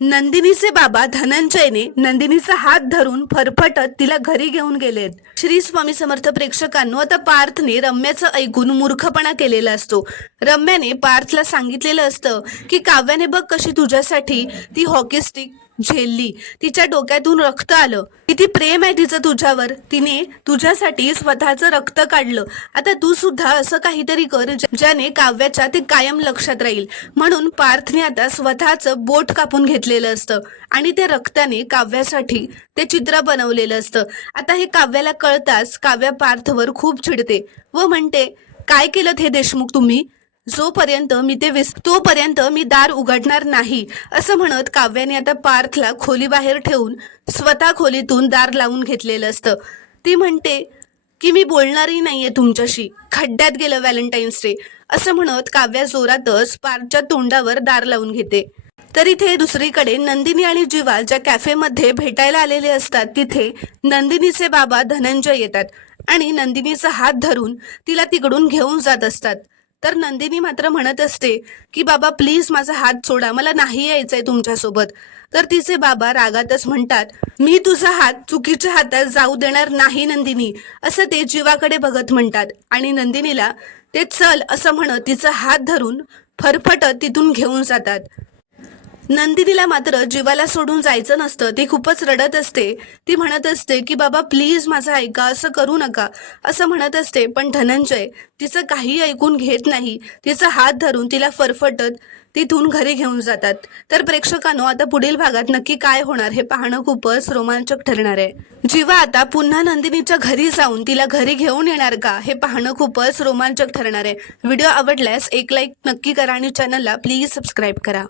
नंदिनीचे बाबा धनंजयने नंदिनीचा हात धरून फरफटत तिला घरी घेऊन गेलेत. श्री स्वामी समर्थ प्रेक्षकांनो, आता पार्थने रम्याचं ऐकून मूर्खपणा केलेला असतो. रम्याने पार्थला सांगितलेलं असतं की काव्याने बघ कशी तुझ्यासाठी ती हॉकी स्टिक झेलली, तिच्या डोक्यातून रक्त आलं, किती प्रेम आहे तिचं तुझ्यावर, तिने तुझ्यासाठी स्वतःचं रक्त काढलं. आता तू सुद्धा असं काहीतरी कर ज्याने काव्याच्या ते कायम लक्षात राहील. म्हणून पार्थने आता स्वतःचं बोट कापून घेतलेलं असतं आणि त्या रक्ताने काव्यासाठी ते चित्र बनवलेलं असतं. आता हे काव्याला कळताच काव्या पार्थवर खूप चिडते व म्हणते, काय केलं हे देशमुख तुम्ही? जोपर्यंत मी तोपर्यंत मी दार उघडणार नाही, असं म्हणत काव्याने आता पार्थला खोली बाहेर ठेवून स्वतः खोलीतून दार लावून घेतलेलं असतं. ती म्हणते की मी बोलणारही नाहीये तुमच्याशी, खड्ड्यात गेलं व्हॅलेंटाईन्स डे, असं म्हणत काव्या जोरातच पार्थच्या तोंडावर दार लावून घेते. तर इथे दुसरीकडे नंदिनी आणि जीवा ज्या कॅफेमध्ये भेटायला आलेले असतात तिथे नंदिनीचे बाबा धनंजय येतात आणि नंदिनीचा हात धरून तिला तिकडून घेऊन जात असतात. तर नंदिनी मात्र म्हणत असते की बाबा प्लीज माझा हात सोडा, मला नाही यायचंय तुमच्यासोबत. तर तिचे बाबा रागातच म्हणतात, मी तुझा हात चुकीच्या हातात जाऊ देणार नाही नंदिनी, असं ते जीवाकडे बघत म्हणतात आणि नंदिनीला ते चल असं म्हणत तिचा हात धरून फरफटत तिथून घेऊन जातात. नंदिनीला मात्र जीवाला सोडून जायचं नसतं, ती खूपच रडत असते. ती म्हणत असते की बाबा प्लीज माझं ऐका, असं करू नका, असं म्हणत असते. पण धनंजय तिचं काही ऐकून घेत नाही, तिचा हात धरून तिला फरफटत तिथून घरी घेऊन जातात. तर प्रेक्षकांनो, आता पुढील भागात नक्की काय होणार हे पाहणं खूपच रोमांचक ठरणार आहे. जीवा आता पुन्हा नंदिनीच्या घरी जाऊन तिला घरी घेऊन येणार का हे पाहणं खूपच रोमांचक ठरणार आहे. व्हिडिओ आवडल्यास एक लाईक नक्की करा आणि चॅनलला प्लीज सबस्क्राईब करा.